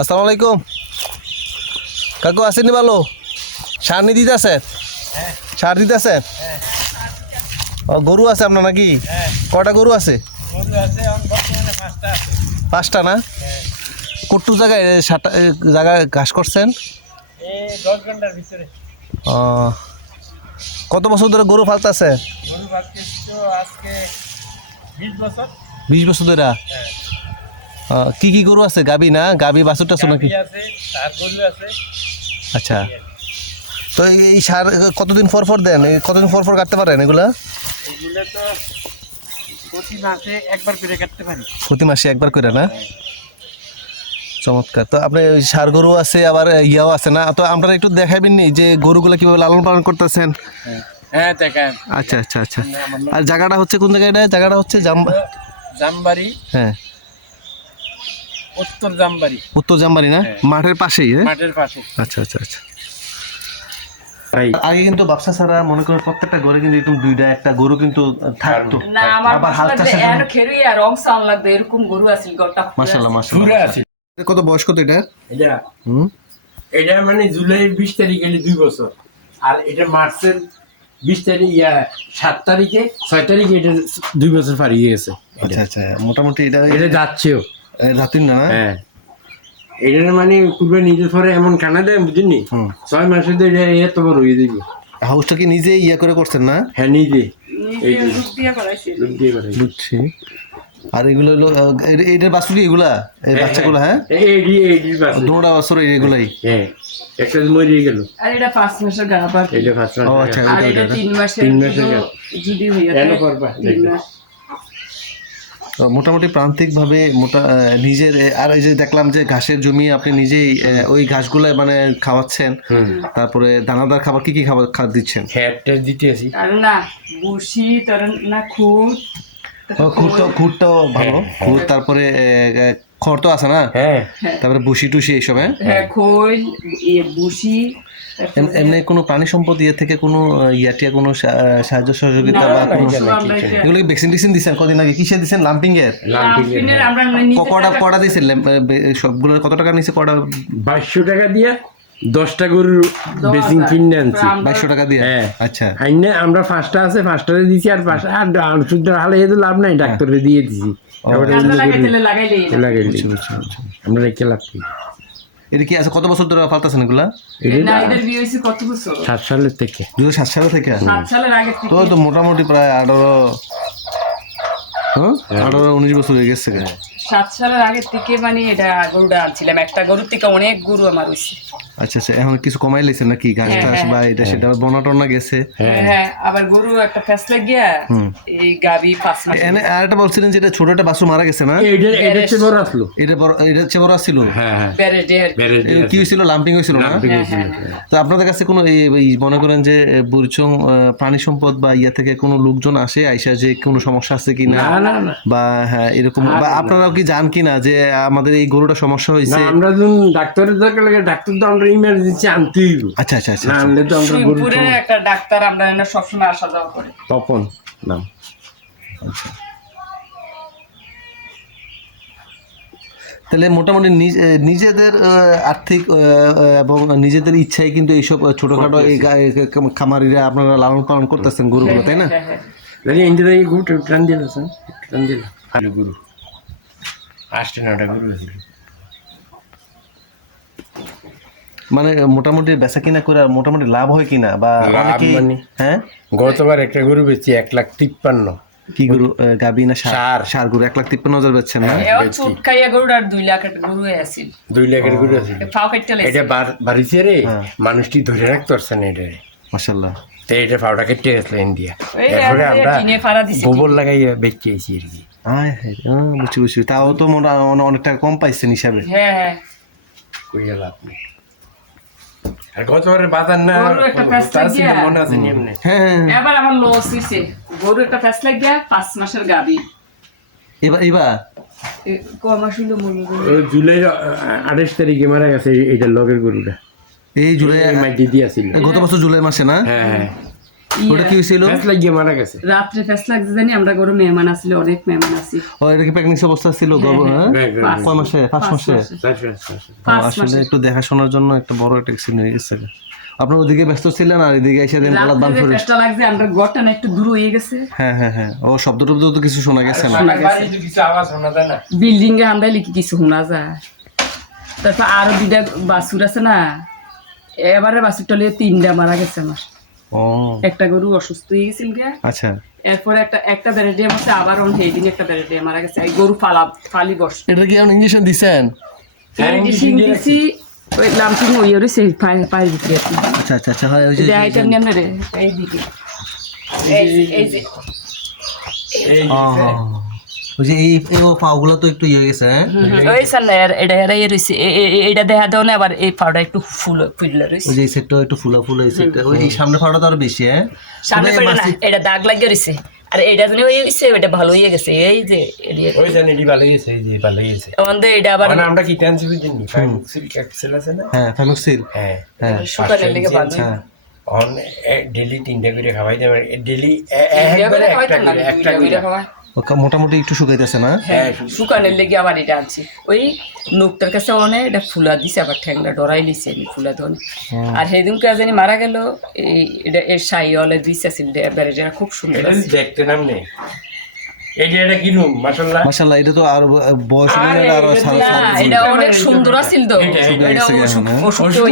আসসালামু আলাইকুম। কাকু আসেনি ভালো সার নি দিতে আছে সার দিতে আছে ও গরু আছে আপনার নাকি? কটা গরু আছে? পাঁচটা না? কট্টু জায়গায় সাতটা জায়গায় ঘাস করছেন? ও, কত বছর ধরে গরু ফালতাছে বিশ বছর ধরে? কি কি গরু আছে? গাবি না? গাবি বাছুর টাছুর নাকি? গাভী আছে তার আচ্ছা। তো এই- সার কতদিন পর পর দেন? এই কতদিন পর পর কাটতে পারেন এগুলা? প্রতি মাসে একবার করে না? চমৎকার। তো আপনি ওই সার গরু আছে আবার ইয়াও আছে না? তো আপনারা একটু দেখাবেন নি যে গরুগুলো কীভাবে লালন পালন করতেছেন? হ্যাঁ দেখেন। আচ্ছা আচ্ছা আচ্ছা। আর জায়গাটা হচ্ছে কোন জায়গায় এটা জায়গাটা হচ্ছে জাম্বা জামবাড়ি। হ্যাঁ। উত্তর জামবাড়ি। উত্তর জাম্বারি না? হ্যাঁ। মাঠের পাশেই হ্যাঁ? মাঠের পাশে। আচ্ছা আচ্ছা আচ্ছা। আগে কিন্তু ব্যবসা ছাড়া মনে করেন প্রত্যেকটা ঘরে কিন্তু এরকম দুইটা একটা গরু কিন্তু থাকতো। না আমার হাল মশলা চাষের এন জন্য- খেরুই আর রং সাউন্ড লাগবে এরকম গরু আছিল গরটা মাশাআল্লাহ মাশাআল্লাহ আছে। কত বয়স? কত এটা? এটা হুম? এটা মানে জুলাই বিশ তারিখ গেলে দুই বছর। আর এটা মার্চের বিশ তারিখ ইয়া সাত তারিখে ছয় তারিখে এটা দুই বছর পাড়িয়ে গেছে আচ্ছা আচ্ছা মোটামুটি এটা এটা যাচ্ছেও। রাতিন না? হ্যাঁ। এটা মানে পূর্বে নিজের পরে এমন কানা দেয় বুঝিনি? ছয় মাসে তো এটা এত বড় হয়ে দিবি। হাউসটা কি নিজে ইয়া করে করছেন না? হ্যাঁ নিজে। বুঝছি। আর এগুলো হলো এটার বাছুর কি এগুলা? এই বাচ্চাগুলো হ্যাঁ? এই এডি বাস দুটা বছর। এগুলাই। হ্যাঁ। একটা মরিয়ে গেল। আর এটা পাঁচ মাসের এটা ফার্স্ট ও আচ্ছা তিন মাসের তিন মাসের গা। যদি হইয়া এনো থাকে, করবা, তিন দেখবে। মাস। তো মোটামুটি প্রান্তিকভাবে মোটা নিজের আর এই যে দেখলাম যে ঘাসের জমি আপনি নিজেই ওই ঘাসগুলো মানে খাওয়াচ্ছেন। তারপরে দানাদার খাবার কি কি খাবার খাবার দিচ্ছেন? খ্যাটটা দিতে আসি আর না বুসি তরন না খুদ। ও, খুঁটটাও খুঁটটাও ভালো। খুঁত তারপরে এ, এ, খড় তো আছে না? হ্যাঁ। তারপরে বুসি টুসি এইসব হ্যাঁ? খই খোল ইয়ে বুসি এমনি কোনো প্রাণী সম্পদ ইয়ে থেকে কোনো ইয়াটিয়া কোনো সাহায্য সহযোগিতা বা কোনো এগুলো কি ভ্যাকসিন টেকসিন দিচ্ছেন কদিন আগে কিসে দিচ্ছেন লাম্পিং এর কটা কটা দিয়েছেন সবগুলো কত টাকা নিচে কটা বাইশশো টাকা দিয়ে দশটা গরুর বেসিং কিনে আনছি। বাইশশো টাকা দিয়ে? হ্যাঁ। আচ্ছা। আইনে আমরা পাঁচটা আছে পাঁচটারে দিছি আর পাঁচটা আর শুদ্ধ হালে এতো লাভ নাই ডাক্তারে দিয়ে দিছি। আমরা রেখে লাভ কি? এটা কি আছে? কত বছর ধরে পাল্টাছেন এগুলা? না এদের বিয়ে হয়েছে কত বছর? সাত সালের থেকে। দু সাত সালের থেকে তো তো মোটামুটি প্রায় আঠারো আঠারো উনিশ বছর হয়ে গেছে সাত সালের আগে থেকে মানে এটা গরুটা আনছিলাম। একটা গরুর থেকে অনেক গরু আমার হয়েছে আচ্ছা আচ্ছা এখন কিছু কমাই লেছেন নাকি? ঘাস টাস বা এটা সেটা বনা টনা গেছে। হ্যাঁ। আবার গরু একটা ফ্যাসলে গিয়া এই গাবি পাঁচ মাস এনে আর একটা বলছিলেন যে এটা ছোট একটা বাসু মারা গেছে না? এটা এটা হচ্ছে বড় আসলো। এটা বড় এটা চেয়ে বড় ছিল হ্যাঁ হ্যাঁ। বেড়ে ডের বেড়ে এ, কি হয়েছিল লাম্পিং হয়েছিল না? তো আপনাদের কাছে কোনো এই মনে করেন যে বুরচং আহ, প্রাণী সম্পদ বা ইয়া থেকে কোনো লোকজন আসে আইসা যে কোনো সমস্যা আছে কিনা? না বা হ্যাঁ এরকম বা আপনারাও কি জান কিনা যে আমাদের এই গরুটা সমস্যা হয়েছে? আমরা যখন ডাক্তারের দরকার লাগে ডাক্তার তো আমরা ইমার্জেন্সি আনতেই আচ্ছা আচ্ছা আচ্ছা আনলে তো আমরা গরু একটা ডাক্তার আমরা এনে সবসময় আসা যাওয়া করে। তপন নাম তাহলে মোটামুটি নিজেদের আর্থিক এবং নিজেদের ইচ্ছায় কিন্তু এইসব ছোটখাটো এই কা- খামারিরা আপনারা লালন পালন করতেছেন গরুগুলো তাই না? হ্যাঁ হ্যাঁ গরু দিল স্যার টান দিল ভালো গরু আটটা নটা গরু আছে মানে মোটামুটি বেচা কিনা করে আর মোটামুটি লাভ হয় কিনা? বা মানে? হ্যাঁ? গতবার একটা গরু বেচছি এক লাখ তিপ্পান্ন। কি গরু? গাবি না সার। সার। গরু এক লাখ তিপ্পান্ন হাজার বেচছেন না? চুট খাইয়া গরুটা আর দুই লাখ একটা গরু আসিল দুই লাখের গরু আছে ফাও কেটে লাইছে এটা বাড়িছে রে। মানুষটি ধরে রাখতে পারছে না এটা মাসাল্লাহ এটা কেটে গেছিল ইন্ডিয়া এরপরে আমরা গোবর লাগাইয়া বেচে আইছি আর কি। হায় বুঝছি বুঝছি। তাও তো অনেক টাকা কম পাইছেন হিসাবে। হ্যাঁ হ্যাঁ। কই গেল আপনি? আর গতবারের বাজার না গরু একটা প্যাঁচ তার ছিল লাগিয়া। মনে আছে নিয়মনে হ্যাঁ হ্যাঁ, হ্যাঁ। এবার আমার লস হইছে। গরু একটা ফ্যাস লাগিয়া পাঁচ মাসের গাবি। এবার এবার? ক হইল মনে জুলাই আঠাশ তারিখে মারা গেছে এই- এইটা লগের গরুটা। এই জুলাই এই মাটি দিয়া ছিল গত বছর জুলাই মাসে না? হ্যাঁ হ্যাঁ। ওটা কি হয়েছিল? ফ্যাস লাগিয়ে মারা গেছে। রাত্রে ফেস লাগছে জানি আমরা গরু মেহমান আসলে অনেক মেহমান আছি ও এটা কি প্রেগনেন্সি অবস্থা ছিল গর্ভ হ্যাঁ। হ্যাঁ, হ্যাঁ, পাঁচ- কয় মাসে? পাঁচ মাসে? ফ্যাস, ফ্যাস। আসলে। একটু দেখাশোনার জন্য একটা বড় একটা অ্যাক্সিডেন্ট হয়ে গেছে। আপনার ওদিকে ব্যস্ত ছিলেন আর এদিকে এসে দেন গলার দাম ফেরে ফেসটা লাগছে আমরা ঘরটা না একটু দূর হয়ে গেছে। হ্যাঁ হ্যাঁ হ্যাঁ। ও শব্দ টব্দ তো কিছু শোনা গেছে না? শোনা গেছে। বাড়িতে কিছু আওয়াজ শোনা যায় না বিল্ডিং এ আমরা লিখি কিছু শোনা যায়? তারপর আরও দুইটা বাসুর আছে না? এবারে বাছুরটা লিয়ে তিনটা মারা গেছে আমার। একটা গরু অসুস্থ হয়ে গেছিল আচ্ছা। এরপরে একটা একটা বেড়ে দিয়ে মারছে আবার অন সেই দিন একটা বেড়ে দিয়ে মারা গেছে। এই গরু ফালা ফালি বস। এটা কি এখন ইঞ্জেকশন দিছেন? হ্যাঁ, মেডিসিন দিছি। ওই লামটিং ওই ওরে সেই ভিতরে আর কি। আচ্ছা আচ্ছা আচ্ছা হয় ওই যে দেখাইতে নিয়ে না রে? এই দিকে। এই যে- এই যে এই ওই যে এই এই পাগুলো তো একটু ইয়ে গেছে হ্যাঁ? ওই সাল এটা এটা ইয়ে রয়েছে। এ- এ- এ- এটা দেখা দাও না আবার এই পাউডার একটু ফুল ফুললে রয়েছে। ওই যে সেটটা একটু ফুলা ফুলা এই সেটটা। ওই সামনে ফাড়া তো আরও বেশি হ্যাঁ? সামনে তবে না এটা দাগ লাগিয়ে রয়েছে। আর এটা জানি ওই হইছে এটা ভালো হয়ে গেছে। এই যে ওই জানি এটি ভালো গেছে এই যে ভালো গেছে আমাদের এটা আবার মানে আমরা কি টেনশন দিইনি ফাইমুক্সিল ক্যাপসুল আছে না? হ্যাঁ ফেনোক্সিল হ্যাঁ। হ্যাঁ। শুকানোর লেগে ভালো। হ্যাঁ। অন ডেলি তিনটা করে খাওয়াই দেবে। ডেলি একটা করে একটা করে। মোটামুটি একটু শুকাইতেছে না? হ্যাঁ শুকানোর লেগে আবার এটা আনছি। ওই নোকটার কাছে অনেক এটা ফুলা দিছে আবার ডরাই লিছে ফুলা ধরে আর সেদিনকে জানি মারা গেল এই এটা এর সাই অলে দিছে খুব সুন্দর দেখতে নাম নেই। এটা তো আর বয়স আরও এটা অনেক সুন্দর আছিল তো। এটা-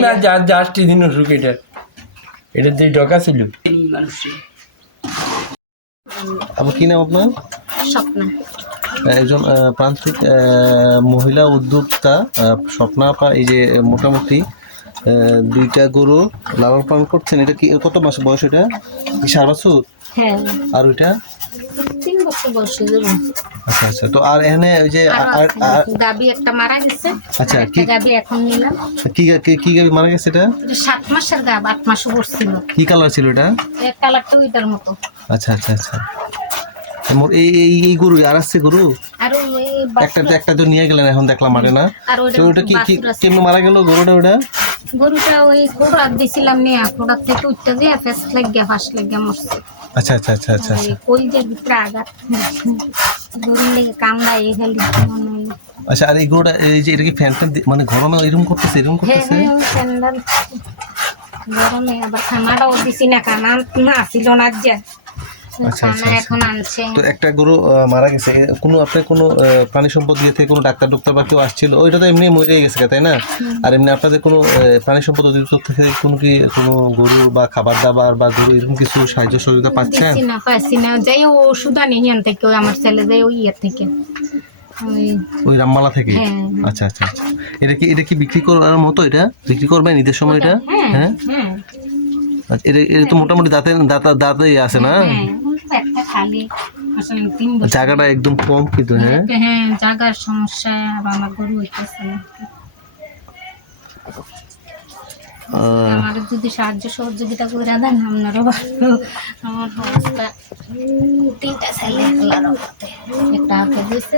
হ্যাঁ? যা জাস্ট দিন অসুখ এটা। এটা দিয়ে ডকা ছিল। আবার কি নাম আপনার? স্বপ্না। একজন প্রান্তিক মহিলা উদ্যোক্তা স্বপ্না আপা এই যে মোটামুটি দুইটা গরু লালন পালন করছেন এটা কি কত মাস বয়স এটা? কি সার বছর? হ্যাঁ। আর ওইটা? তিন বছর বয়সে আচ্ছা আচ্ছা তো আর এখানে ওই যে গাবি একটা মারা গেছে। আচ্ছা, কি- গাবি এখন নিলাম কি গা- কি- গাবি মারা গেছে এটা? সাত মাসের গাব আট মাসও পড়ছিল। কি কালার ছিল এটা? কালারটা ওইটার মতো। আচ্ছা আচ্ছা আচ্ছা। এই গরু আর গরু? একটা তো একটা তো নিয়ে গেলেন এখন দেখলাম মারে না? তো ওটা কি কি বাছুর কেমন মারা গেল গরুটা ওটা গরুটা ওই কোড়াত দিছিলাম কোড়ার থেকে উঠতে ফেস লাগিয়া ফাঁস লাগিয়া মরছে। আচ্ছা আচ্ছা আচ্ছা আচ্ছা আচ্ছা। ওই কলজের ভিতরে আঘাত গরুর লেগে কামড়াই মনে আচ্ছা আর এই গরুটা এই যে এটা কি ফ্যান ফ্যান মানে গরমে এরকম করতেছে এরকম হ্যাঁ করতেছে? হ্যাঁ গরমে আবার খানাটাও দিছি না খানা না ছিল না যা আচ্ছা, আচ্ছা, এখন আনছে। তো একটা গরু মারা গেছে। কোনো আপনার কোনো প্রাণী সম্পদ দিয়ে থেকে কোনো ডাক্তার ডক্টর বা কেউ আসছিল? ওইটা তো এমনি মরে গেছে তাই না? আর এমনি আপনাদের কোনো প্রাণী সম্পদ অধিদপ্তর থেকে কোনো কি কোনো গরু বা খাবার দাবার বা গরু এরকম কিছু সাহায্য সহযোগিতা পাচ্ছেন? না পাইছি না। যাই ওষুধ আনি হিয়ান থেকে ওই আমার ছেলে যাই ওই ইয়ের থেকে। ওই রামমালা থেকে? হ্যাঁ। আচ্ছা আচ্ছা আচ্ছা। এটা কি এটা কি বিক্রি করার মতো এটা? বিক্রি করবেন ঈদের সময় এটা? হ্যাঁ হ্যাঁ? হ্যাঁ। আচ্ছা, এটা এটা তো মোটামুটি দাঁতে দাঁতা দাঁতে আছে না? খালি। আসলে তিন জায়গাটা একদম কম কিন্তু হ্যাঁ হ্যাঁ জায়গার সমস্যা আর আমার গরু হইতেছে না। আমার যদি সাহায্য সহযোগিতা করে দেন আপনারও ভালো। আমার অবস্থা। তিনটা ছেলে আল্লাহর একটা হাতে দিয়েছে